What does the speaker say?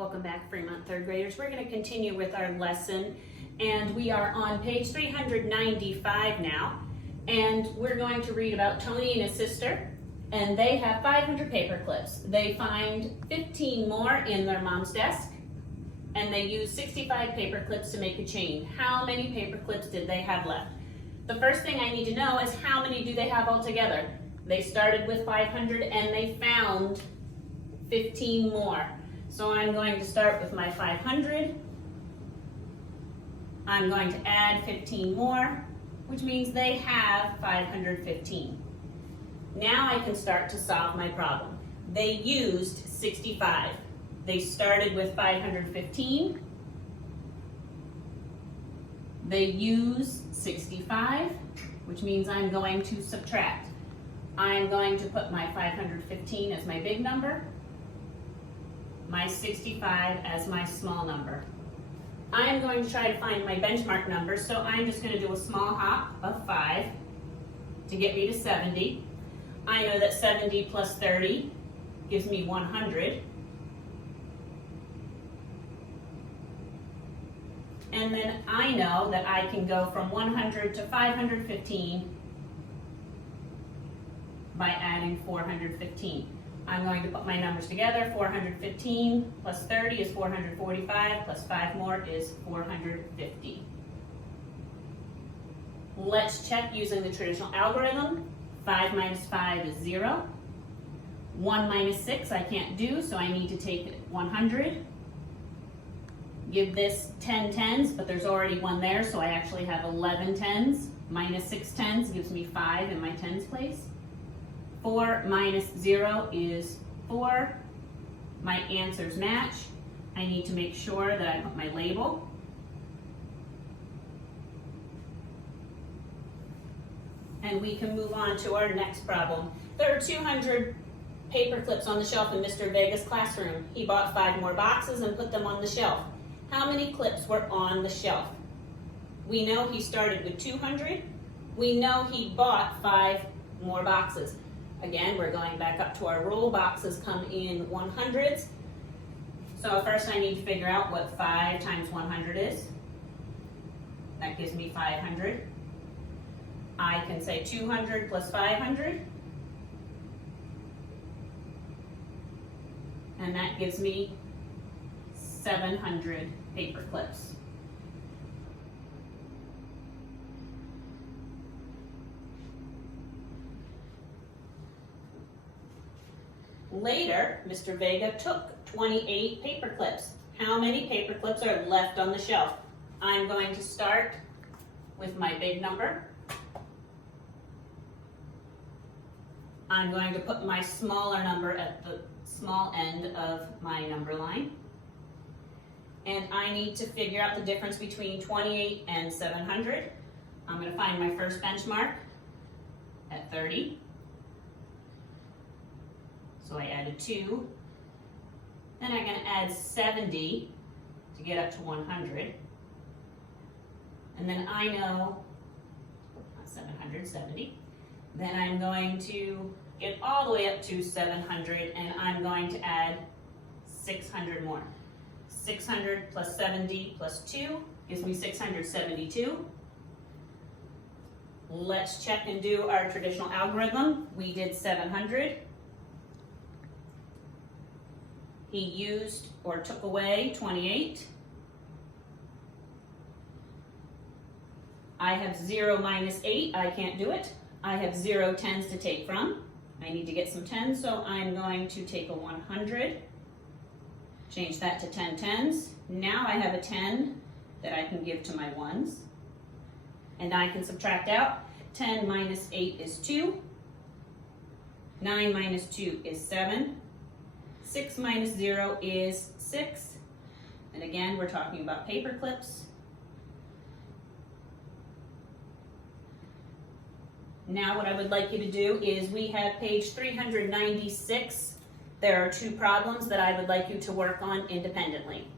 Welcome back, Fremont third graders. We're going to continue with our lesson, and we are on page 395 now, and we're going to read about Tony and his sister, and they have 500 paper clips. They find 15 more in their mom's desk, and they use 65 paper clips to make a chain. How many paper clips did they have left? The first thing I need to know is how many do they have altogether? They started with 500 and they found 15 more. So I'm going to start with my 500. I'm going to add 15 more, which means they have 515. Now I can start to solve my problem. They used 65. They started with 515. They use 65, which means I'm going to subtract. I'm going to put my 515 as my big number, my 65 as my small number. I'm going to try to find my benchmark number, so I'm just going to do a small hop of 5 to get me to 70. I know that 70 plus 30 gives me 100. And then I know that I can go from 100 to 515 by adding 415. I'm going to put my numbers together. 415 plus 30 is 445, plus 5 more is 450. Let's check using the traditional algorithm. 5 minus 5 is 0. 1 minus 6 I can't do, so I need to take 100. Give this 10 tens, but there's already one there, so I actually have 11 tens. Minus 6 tens gives me 5 in my tens place. 4 minus 0 is 4. My answers match. I need to make sure that I put my label. And we can move on to our next problem. There are 200 paper clips on the shelf in Mr. Vega's classroom. He bought 5 more boxes and put them on the shelf. How many clips were on the shelf? We know he started with 200. We know he bought 5 more boxes. Again, we're going back up to our rule. Boxes come in 100s. So first I need to figure out what 5 times 100 is. That gives me 500. I can say 200 plus 500. And that gives me 700 paper clips. Later, Mr. Vega took 28 paper clips. How many paper clips are left on the shelf? I'm going to start with my big number. I'm going to put my smaller number at the small end of my number line. And I need to figure out the difference between 28 and 700. I'm going to find my first benchmark at 30. So I added 2. Then I'm going to add 70 to get up to 100. And then I know, not 770. Then I'm going to get all the way up to 700, and I'm going to add 600 more. 600 plus 70 plus 2 gives me 672. Let's check and do our traditional algorithm. We did 700. He used or took away 28. I have 0 minus 8. I can't do it. I have 0 tens to take from. I need to get some tens, so I'm going to take a 100. Change that to 10 tens. Now I have a 10 that I can give to my ones. And I can subtract out. 10 minus 8 is 2. 9 minus 2 is 7. 6 minus 0 is 6. And again, we're talking about paper clips. Now what I would like you to do is we have page 396. There are 2 problems that I would like you to work on independently.